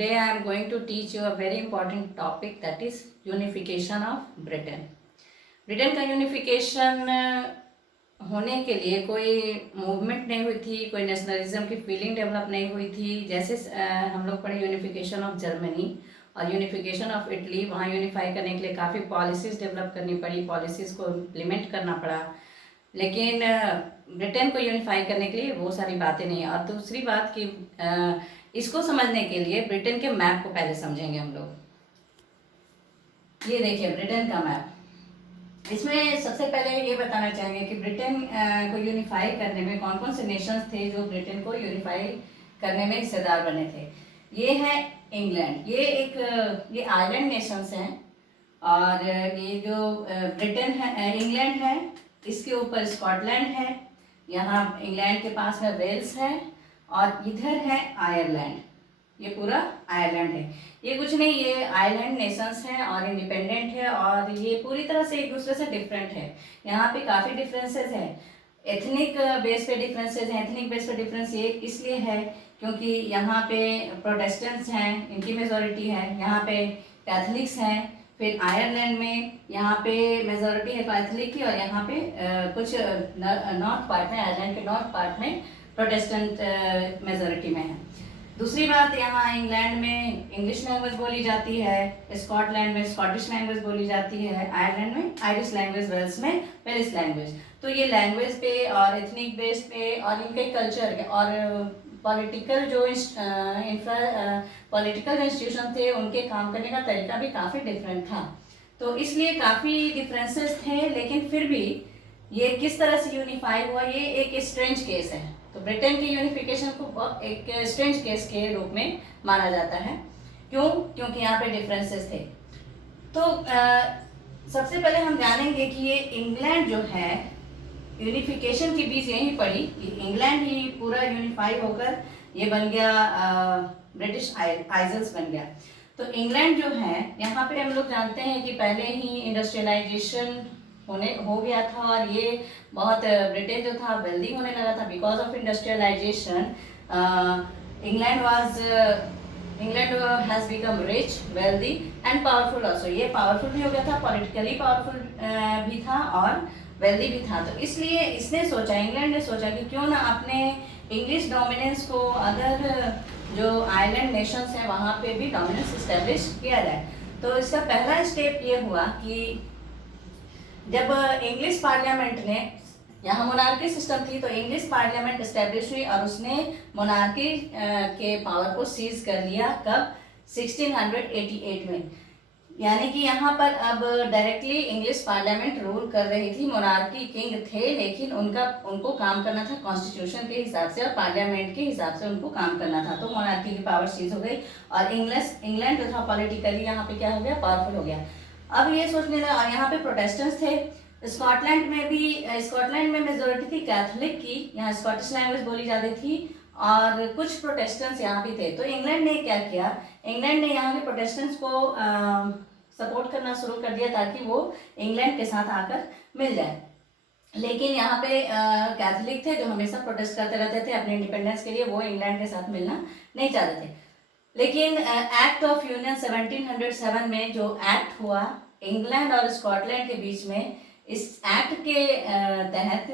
Today I am going to teach you a very important topic, that is unification of Britain. Britain का unification होने के लिए कोई movement नहीं हुई थी, कोई नेशनलिज्म की फीलिंग डेवलप नहीं हुई थी। जैसे हम लोग पढ़े यूनिफिकेशन ऑफ जर्मनी और यूनिफिकेशन ऑफ इटली, वहाँ यूनिफाई करने के लिए काफ़ी पॉलिसीज़ डेवलप करनी पड़ी, पॉलिसीज़ को इम्प्लीमेंट करना पड़ा। लेकिन ब्रिटेन को यूनिफाई करने के लिए वो सारी बातें नहीं। और दूसरी बात कि इसको समझने के लिए ब्रिटेन के मैप को पहले समझेंगे हम लोग। ये देखिए ब्रिटेन का मैप। इसमें सबसे पहले ये बताना चाहेंगे कि ब्रिटेन को यूनिफाई करने में कौन कौन से नेशंस थे जो ब्रिटेन को यूनिफाई करने में हिस्सेदार बने थे। ये है इंग्लैंड, ये आइलैंड नेशंस हैं। और ये जो ब्रिटेन है, इंग्लैंड है, इसके ऊपर स्कॉटलैंड है, यहाँ इंग्लैंड के पास में वेल्स है, और इधर है आयरलैंड। ये पूरा आयरलैंड है। ये कुछ नहीं, ये आइलैंड नेशंस हैं और इंडिपेंडेंट है, और ये पूरी तरह से एक दूसरे से डिफरेंट है। यहाँ पे काफ़ी डिफरेंसेस हैं, एथनिक बेस पे डिफरेंसेस हैं। एथनिक बेस पे डिफरेंस ये इसलिए है क्योंकि यहाँ पे प्रोटेस्टेंट्स हैं, इनकी मेजॉरिटी है। यहाँ पे कैथलिक्स हैं। फिर आयरलैंड में यहाँ पे मेजॉरिटी है कैथलिक की, और यहाँ पे कुछ नॉर्थ पार्ट में, आयरलैंड के नॉर्थ पार्ट में प्रोटेस्टेंट मेजॉरिटी में है। दूसरी बात, यहाँ इंग्लैंड में इंग्लिश लैंग्वेज बोली जाती है, स्कॉटलैंड में स्कॉटिश लैंग्वेज बोली जाती है, आयरलैंड में आयरिश लैंग्वेज, वेल्स में वेल्स लैंग्वेज। तो ये लैंग्वेज पे और एथनिक बेस पे और इनके कल्चर के और पॉलिटिकल जो पॉलिटिकल इंस्टीट्यूशन थे, उनके काम करने का तरीका भी काफ़ी डिफरेंट था। तो इसलिए काफ़ी डिफरेंसेस थे, लेकिन फिर भी ये किस तरह से यूनिफाई हुआ, ये एक स्ट्रेंज केस है। तो ब्रिटेन की यूनिफिकेशन को एक स्ट्रेंज केस के रूप में माना जाता है। क्यों? क्योंकि यहाँ पे डिफरेंसेस थे। तो सबसे पहले हम जानेंगे कि ये इंग्लैंड जो है, यूनिफिकेशन के बीच यहीं पड़ी, इंग्लैंड ही पूरा यूनिफाई होकर ये बन गया ब्रिटिश आइजल्स बन गया। तो इंग्लैंड जो है, यहाँ पे हम लोग जानते हैं कि पहले ही इंडस्ट्रियलाइजेशन हो गया था, और ये बहुत ब्रिटेन जो था वेल्दी होने लगा था because of industrialisation. England has become rich, wealthy and powerful also. ये पावरफुल भी हो गया था, पॉलिटिकली पावरफुल भी था और वेल्दी भी था। तो इसलिए इसने सोचा, इंग्लैंड ने सोचा कि क्यों ना अपने इंग्लिश डोमिनेंस को अदर जो आइलैंड नेशंस हैं वहाँ पे भी डोमिनेंस इस्टेब्लिश किया जाए। तो इसका पहला स्टेप ये हुआ कि जब इंग्लिश पार्लियामेंट ने, यहाँ मोनार्की सिस्टम थी, तो इंग्लिश पार्लियामेंट इस्टेब्लिश हुई और उसने मोनार्की के पावर को सीज कर लिया। कब? 1688 में। यानी कि यहाँ पर अब डायरेक्टली इंग्लिश पार्लियामेंट रूल कर रही थी। मोनार्की किंग थे, लेकिन उनको काम करना था कॉन्स्टिट्यूशन के हिसाब से और पार्लियामेंट के हिसाब से उनको काम करना था। तो मोनार्की की पावर सीज हो गई और इंग्लैंड जो था पॉलिटिकली यहाँ पे क्या हो गया, पावरफुल हो गया। अब ये सोचने लगा, और यहाँ पे प्रोटेस्टेंट्स थे। स्कॉटलैंड में मेजोरिटी थी कैथलिक की, यहाँ स्कॉटिश लैंग्वेज बोली जाती थी, और कुछ प्रोटेस्टेंट्स यहाँ भी थे। तो इंग्लैंड ने क्या किया, इंग्लैंड ने यहाँ के प्रोटेस्टेंट्स को सपोर्ट करना शुरू कर दिया ताकि वो इंग्लैंड के साथ आकर मिल जाए। लेकिन यहाँ पे कैथलिक थे जो हमेशा प्रोटेस्ट करते रहते थे अपने इंडिपेंडेंस के लिए, वो इंग्लैंड के साथ मिलना नहीं चाहते थे। लेकिन एक्ट ऑफ यूनियन 1707 में जो एक्ट हुआ इंग्लैंड और स्कॉटलैंड के बीच में, इस एक्ट के तहत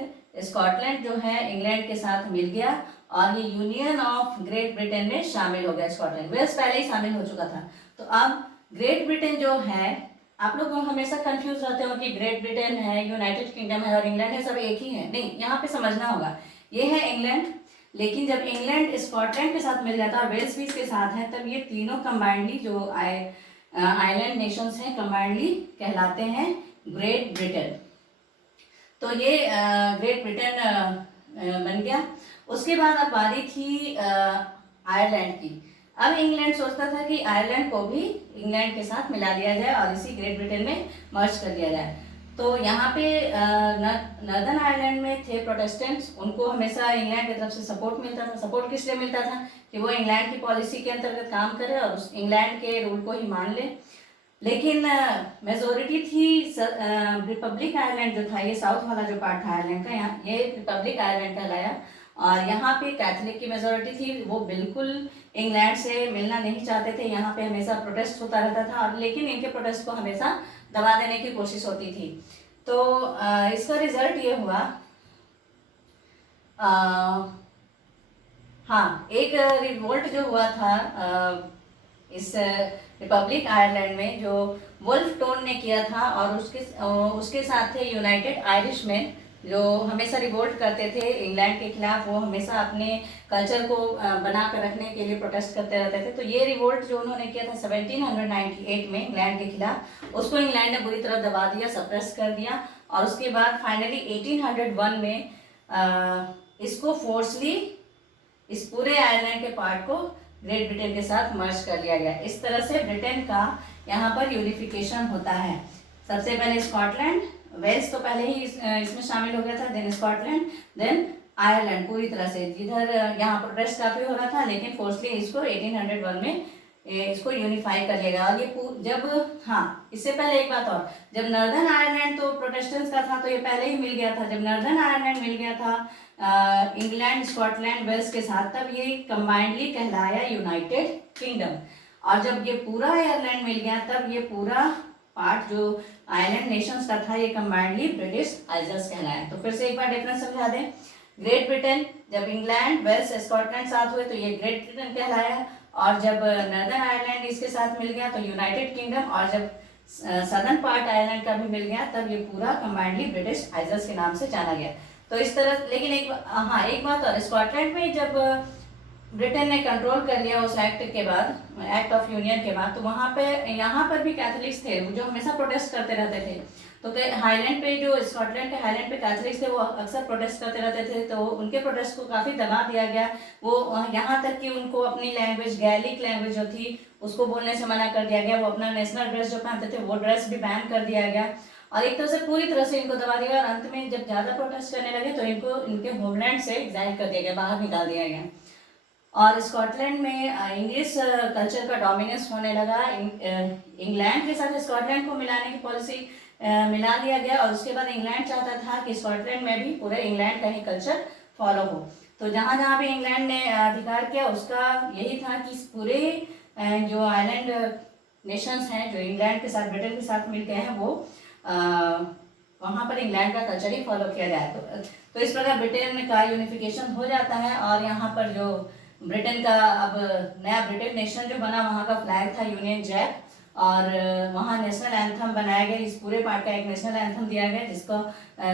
स्कॉटलैंड जो है इंग्लैंड के साथ मिल गया और ये यूनियन ऑफ ग्रेट ब्रिटेन में शामिल हो गया। स्कॉटलैंड, वेल्स पहले ही शामिल हो चुका था। तो अब ग्रेट ब्रिटेन जो है, आप लोग हमेशा कंफ्यूज रहते हो कि ग्रेट ब्रिटेन है, यूनाइटेड किंगडम है और इंग्लैंड है, सब एक ही है। नहीं, यहाँ पे समझना होगा, ये है इंग्लैंड, लेकिन जब इंग्लैंड स्कॉटलैंड के साथ मिल जाता है और वेल्स भी इसके साथ है, तब ये तीनों कंबाइंडली जो आइलैंड नेशंस हैं कंबाइंडली कहलाते हैं ग्रेट ब्रिटेन। तो ये ग्रेट ब्रिटेन बन गया। उसके बाद अब बारी थी आयरलैंड की। अब इंग्लैंड सोचता था कि आयरलैंड को भी इंग्लैंड के साथ मिला दिया जाए और इसी ग्रेट ब्रिटेन में मर्ज कर दिया जाए। तो यहाँ पे नॉर्दर्न आयरलैंड में थे प्रोटेस्टेंट्स, उनको हमेशा इंग्लैंड की तरफ से सपोर्ट मिलता था। सपोर्ट किस लिए मिलता था कि वो इंग्लैंड की पॉलिसी के अंतर्गत काम करे और उस इंग्लैंड के रूल को ही मान ले। लेकिन मेजोरिटी थी रिपब्लिक आयरलैंड जो था, ये साउथ वाला जो पार्ट था आयरलैंड का, यहाँ ये रिपब्लिक आयरलैंड कहलाया, और यहाँ पे कैथोलिक की मेजोरिटी थी, वो बिल्कुल इंग्लैंड से मिलना नहीं चाहते थे। यहाँ पे हमेशा प्रोटेस्ट होता रहता था, और लेकिन इनके प्रोटेस्ट को हमेशा दबा देने की कोशिश होती थी। तो इसका रिजल्ट ये हुआ, हाँ, एक रिवोल्ट जो हुआ था इस रिपब्लिक आयरलैंड में, जो वुल्फ टोन ने किया था, और उसके साथ थे यूनाइटेड आयरिशमैन, जो हमेशा रिवोल्ट करते थे इंग्लैंड के खिलाफ। वो हमेशा अपने कल्चर को बना कर रखने के लिए प्रोटेस्ट करते रहते थे। तो ये रिवोल्ट जो उन्होंने किया था 1798 में इंग्लैंड के खिलाफ, उसको इंग्लैंड ने बुरी तरह दबा दिया, सप्रेस कर दिया। और उसके बाद फाइनली 1801 में इसको फोर्सली इस पूरे आयरलैंड के पार्ट को ग्रेट ब्रिटेन के साथ मर्ज कर लिया गया। इस तरह से ब्रिटेन का यहाँ पर यूनिफिकेशन होता है। सबसे पहले स्कॉटलैंड, वेल्स तो पहले ही इसमें शामिल हो गया था, देन स्कॉटलैंड, देन आयरलैंड पूरी तरह से, जिधर यहाँ प्रोटेस्ट काफी हो रहा था, लेकिन फोर्सली इसको 1801 में इसको यूनिफाई कर लिया। और ये जब, हाँ, इससे पहले एक बात और, जब नॉर्दर्न आयरलैंड तो प्रोटेस्टेंट्स का था, तो ये पहले ही मिल गया था। जब नॉर्दर्न आयरलैंड मिल गया था इंग्लैंड, स्कॉटलैंड, वेल्स के साथ, तब ये कंबाइंडली कहलाया यूनाइटेड किंगडम। और जब ये पूरा आयरलैंड मिल गया, तब ये पूरा पार्ट जो आइलैंड नेशंस का था, ये कंबाइंडली ब्रिटिश आइल्स कहलाया। तो फिर से एक बार डिफरेंस समझा दें। ग्रेट ब्रिटेन, जब इंग्लैंड, वेल्स, स्कॉटलैंड साथ हुए तो ये ग्रेट ब्रिटेन कहलाया, और जब नॉर्दर्न आयरलैंड इसके साथ मिल गया तो यूनाइटेड किंगडम, और जब सदर्न पार्ट आयरलैंड का भी मिल गया, तब ये पूरा कंबाइंडली ब्रिटिश आइल्स के नाम से जाना गया। तो इस तरह, लेकिन एक बात और, स्कॉटलैंड में जब ब्रिटेन ने कंट्रोल कर लिया उस एक्ट के बाद, एक्ट ऑफ यूनियन के बाद, तो वहाँ पे, यहाँ पर भी कैथोलिक्स थे जो हमेशा प्रोटेस्ट करते रहते थे। तो हाईलैंड पे, जो स्कॉटलैंड के हाईलैंड पे कैथोलिक्स थे, वो अक्सर प्रोटेस्ट करते रहते थे। तो उनके प्रोटेस्ट को काफ़ी दबा दिया गया। वो यहाँ तक कि उनको अपनी लैंग्वेज, गैलिक लैंग्वेज जो थी, उसको बोलने से मना कर दिया गया। वो अपना नेशनल ड्रेस जो पहनते थे, वो ड्रेस भी बैन कर दिया गया, और एक तरह से पूरी तरह से इनको दबा दिया। और अंत में जब ज़्यादा प्रोटेस्ट करने लगे, तो इनको इनके होमलैंड से एग्जाइल कर दिया गया, बाहर निकाल दिया गया। और स्कॉटलैंड में इंग्लिश कल्चर का डोमिनेंस होने लगा। इंग्लैंड के साथ स्कॉटलैंड को मिलाने की पॉलिसी मिला लिया गया, और उसके बाद इंग्लैंड चाहता था कि स्कॉटलैंड में भी पूरे इंग्लैंड का ही कल्चर फॉलो हो। तो जहाँ जहाँ भी इंग्लैंड ने अधिकार किया, उसका यही था कि पूरे जो आइलैंड नेशंस हैं, जो इंग्लैंड के साथ, ब्रिटेन के साथ मिल गए हैं, वो वहाँ पर इंग्लैंड का कल्चर ही फॉलो किया जाए। तो इस प्रकार ब्रिटेन का यूनिफिकेशन हो जाता है। और यहाँ पर जो ब्रिटेन का अब नया ब्रिटेन नेशन जो बना, वहाँ का फ्लैग था यूनियन जैक, और वहाँ नेशनल एंथम बनाया गया। इस पूरे पार्ट का एक नेशनल एंथम दिया गया, जिसको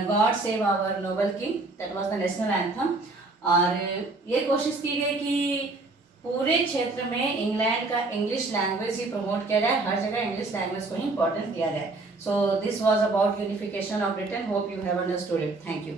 God save our noble king, that was the national anthem. और ये कोशिश की गई कि पूरे क्षेत्र में इंग्लैंड का इंग्लिश लैंग्वेज ही प्रमोट किया जाए, हर जगह इंग्लिश लैंग्वेज को ही इंपॉर्टेंस दिया जाए। So this was about unification of Britain. Hope you have understood it. Thank you.